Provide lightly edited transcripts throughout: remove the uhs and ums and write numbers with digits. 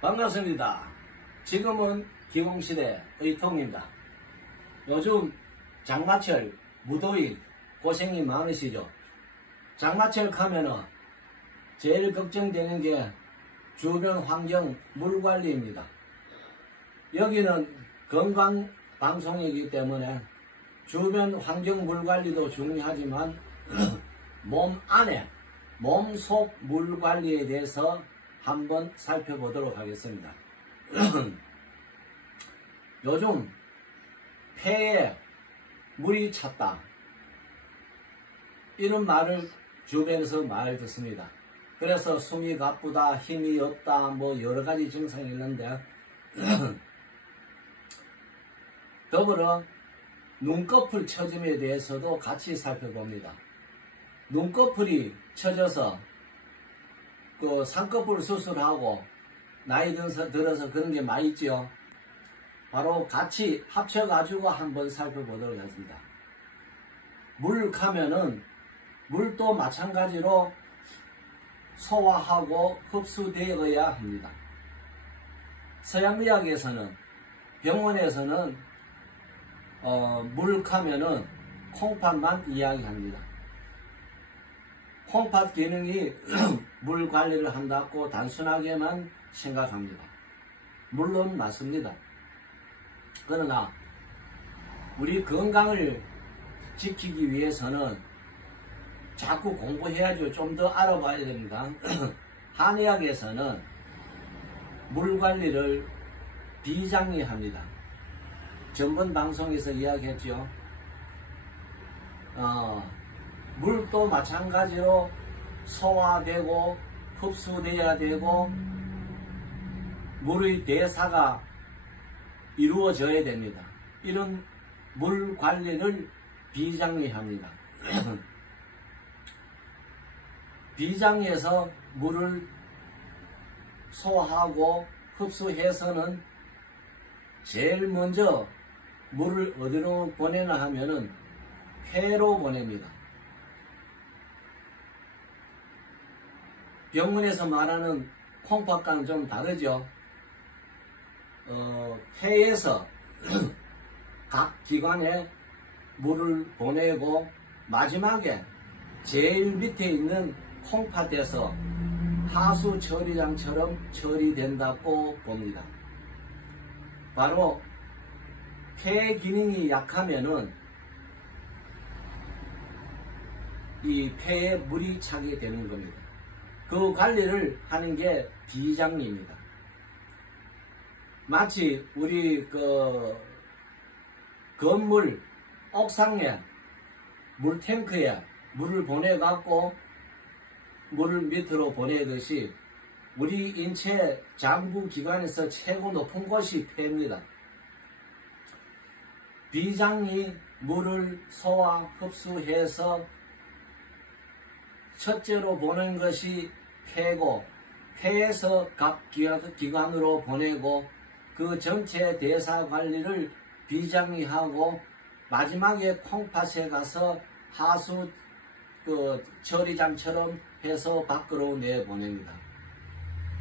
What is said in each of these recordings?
반갑습니다. 지금은 기공시대 의통입니다. 요즘 장마철 무더위 고생이 많으시죠? 장마철 가면은 제일 걱정되는 게 주변 환경 물관리입니다. 여기는 건강방송이기 때문에 주변 환경 물관리도 중요하지만 몸 안에 몸속 물관리에 대해서 한번 살펴보도록 하겠습니다. 요즘 폐에 물이 찼다, 이런 말을 주변에서 많이 듣습니다. 그래서 숨이 가쁘다, 힘이 없다, 뭐 여러가지 증상이 있는데 더불어 눈꺼풀 처짐에 대해서도 같이 살펴봅니다. 눈꺼풀이 처져서 그 쌍꺼풀 수술하고 나이 들어서 그런 게 많이 있죠. 바로 같이 합쳐가지고 한번 살펴보도록 하겠습니다. 물 가면은 물도 마찬가지로 소화하고 흡수되어야 합니다. 서양의학에서는 병원에서는 물 가면은 콩팥만 이야기합니다. 콩팥 기능이 물 관리를 한다고 단순하게만 생각합니다. 물론 맞습니다. 그러나 우리 건강을 지키기 위해서는 자꾸 공부해야죠. 좀 더 알아봐야 됩니다. 한의학에서는 물 관리를 비장리합니다. 전번 방송에서 이야기했죠. 물도 마찬가지로 소화되고 흡수되어야 되고 물의 대사가 이루어져야 됩니다. 이런 물 관리를 비장리합니다. 비장리에서 물을 소화하고 흡수해서는 제일 먼저 물을 어디로 보내나 하면은 폐로 보냅니다. 병원에서 말하는 콩팥과는 좀 다르죠. 폐에서 각 기관에 물을 보내고 마지막에 제일 밑에 있는 콩팥에서 하수 처리장처럼 처리된다고 봅니다. 바로 폐 기능이 약하면은 이 폐에 물이 차게 되는 겁니다. 그 관리를 하는 게 비장리입니다. 마치 우리 건물 옥상에 물탱크에 물을 보내갖고 물을 밑으로 보내듯이 우리 인체 장부 기관에서 최고 높은 곳이 폐입니다. 비장리 물을 소화 흡수해서 첫째로 보낸 것이 폐고, 폐에서 각 기관으로 보내고 그 전체 대사 관리를 비장리하고 마지막에 콩팥에 가서 하수 처리장처럼 해서 밖으로 내보냅니다.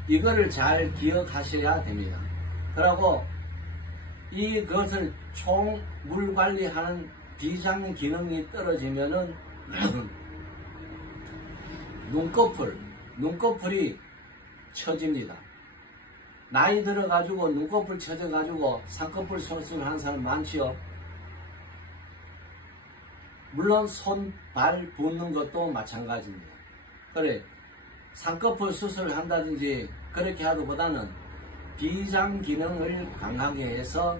이거를 잘 기억하셔야 됩니다. 그리고 이것을 총 물 관리하는 비장리 기능이 떨어지면은 눈꺼풀이 처집니다. 나이 들어가지고 눈꺼풀 처져가지고 쌍꺼풀 수술하는 사람 많지요. 물론 손, 발 붓는 것도 마찬가지입니다. 그래, 쌍꺼풀 수술을 한다든지 그렇게 하기보다는 비장 기능을 강하게 해서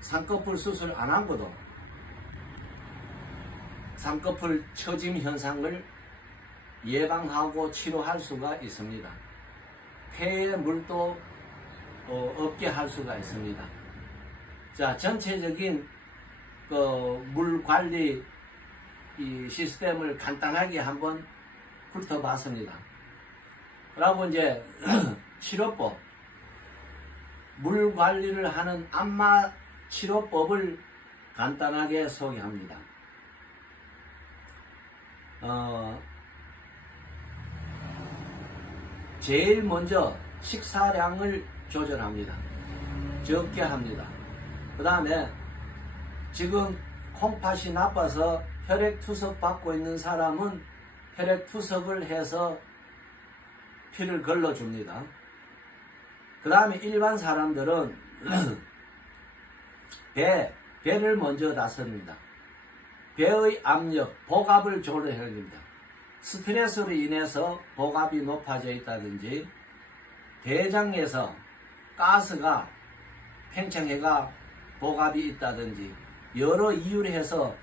쌍꺼풀 수술 안 하고도 쌍꺼풀 처짐 현상을 예방하고 치료할 수가 있습니다. 폐에 물도 없게 할 수가 있습니다. 자, 전체적인 물 관리 이 시스템을 간단하게 한번 훑어봤습니다. 그리고 이제 치료법, 물 관리를 하는 안마 치료법을 간단하게 소개합니다. 제일 먼저 식사량을 조절합니다. 적게 합니다. 그 다음에 지금 콩팥이 나빠서 혈액투석 받고 있는 사람은 혈액투석을 해서 피를 걸러줍니다. 그 다음에 일반 사람들은 배를 먼저 다스립니다. 배의 압력, 복압을 조절해야 됩니다. 스트레스로 인해서 복압이 높아져 있다든지 대장에서 가스가 팽창해가 복압이 있다든지 여러 이유로 해서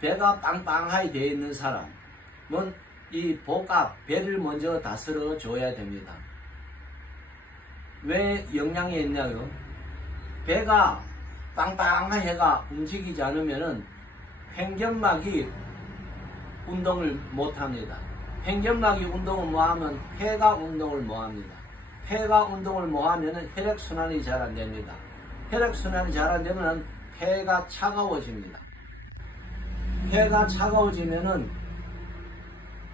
배가 빵빵하게 되어 있는 사람은 이 복압, 배를 먼저 다스려 줘야 됩니다. 왜 영향이 있냐고요? 배가 빵빵해가 움직이지 않으면은 횡격막이 운동을 못합니다. 횡격막이 운동을 못하면 폐가 운동을 못합니다. 폐가 운동을 못하면 혈액순환이 잘 안됩니다. 혈액순환이 잘 안되면 폐가 차가워집니다. 폐가 차가워지면은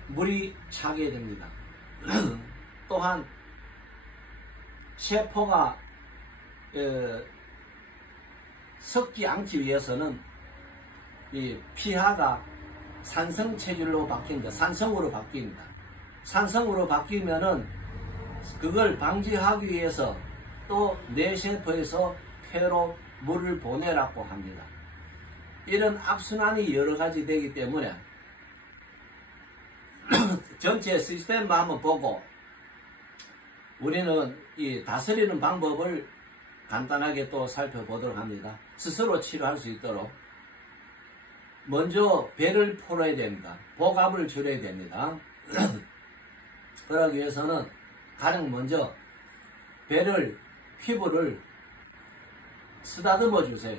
물이 차게 됩니다. 또한 세포가 섞지 않기 위해서는 이 피하가 산성체질로 바뀝니다. 산성으로 바뀝니다. 산성으로 바뀌면은 그걸 방지하기 위해서 또 뇌세포에서 폐로 물을 보내라고 합니다. 이런 악순환이 여러가지 되기 때문에 전체 시스템만 한번 보고 우리는 이 다스리는 방법을 간단하게 또 살펴보도록 합니다. 스스로 치료할 수 있도록 먼저 배를 풀어야 됩니다. 복압을 줄여야 됩니다. 그러기 위해서는 가장 먼저 피부를 쓰다듬어 주세요.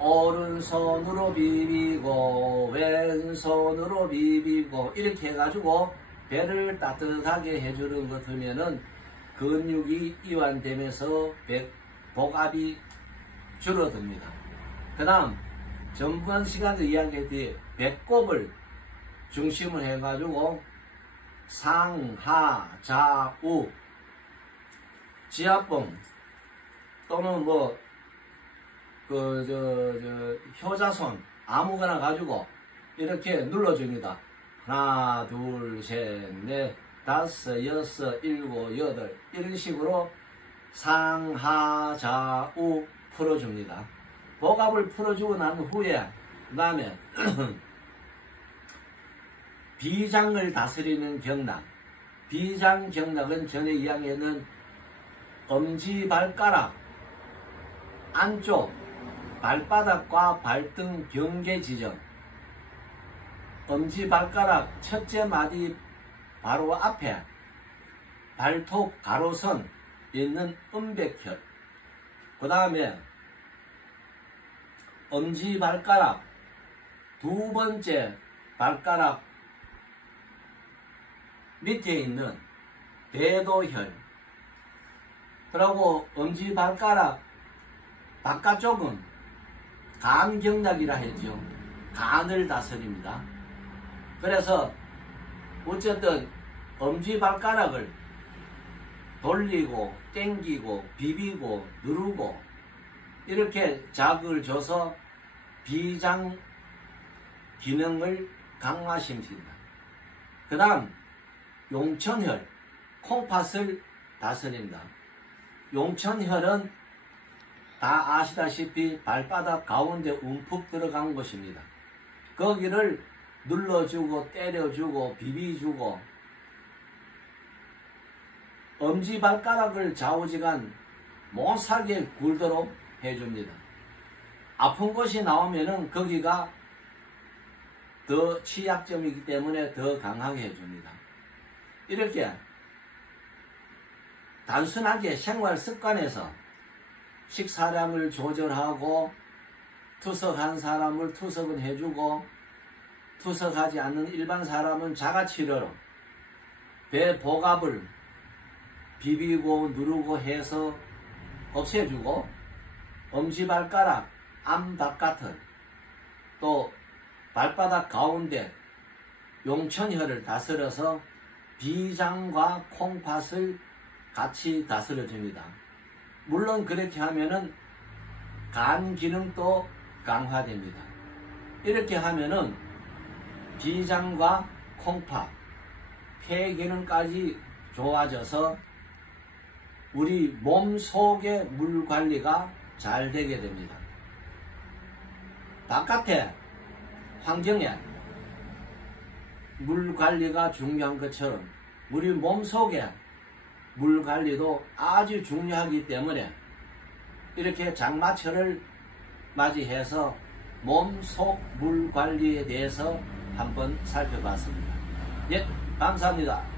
오른손으로 비비고 왼손으로 비비고 이렇게 해가지고 배를 따뜻하게 해주는 것 하면은 근육이 이완되면서 복압이 줄어듭니다. 그 다음 전번 시간에 이야기했듯이 배꼽을 중심을 해가지고 상하 좌우 지압봉 또는 효자손 아무거나 가지고 이렇게 눌러줍니다. 하나, 둘, 셋, 넷, 다섯, 여섯, 일곱, 여덟 이런 식으로 상하 좌우 풀어줍니다. 복압을 풀어주고 난 후에 그 다음에 비장을 다스리는 경락. 비장 경락은 전에 이야기했는 엄지발가락 안쪽 발바닥과 발등 경계 지점, 엄지발가락 첫째 마디 바로 앞에 발톱 가로선 있는 음백혈, 그 다음에 엄지발가락 두 번째 발가락 밑에 있는 대도혈, 그리고 엄지발가락 바깥쪽은 간경락이라 했죠. 간을 다스립니다. 그래서 어쨌든 엄지발가락을 돌리고 땡기고 비비고 누르고 이렇게 자극을 줘서 비장 기능을 강화시킵니다. 그 다음 용천혈, 콩팥을 다스린다. 용천혈은 다 아시다시피 발바닥 가운데 움푹 들어간 곳입니다. 거기를 눌러주고 때려주고 비비주고 엄지발가락을 좌우지간 못살게 굴도록 해줍니다. 아픈 곳이 나오면은 거기가 더 취약점이기 때문에 더 강하게 해줍니다. 이렇게 단순하게 생활 습관에서 식사량을 조절하고 투석한 사람을 투석은 해주고 투석하지 않는 일반 사람은 자가치료로 배 복압을 비비고 누르고 해서 없애주고 엄지발가락 암 바깥을 또 발바닥 가운데 용천혈을 다스려서 비장과 콩팥을 같이 다스려줍니다. 물론 그렇게 하면은 간 기능도 강화됩니다. 이렇게 하면은 비장과 콩팥, 폐 기능까지 좋아져서 우리 몸 속의 물 관리가 잘 되게 됩니다. 바깥에 환경에 물 관리가 중요한 것처럼 우리 몸 속에 물 관리도 아주 중요하기 때문에 이렇게 장마철을 맞이해서 몸속 물 관리에 대해서 한번 살펴봤습니다. 예, 감사합니다.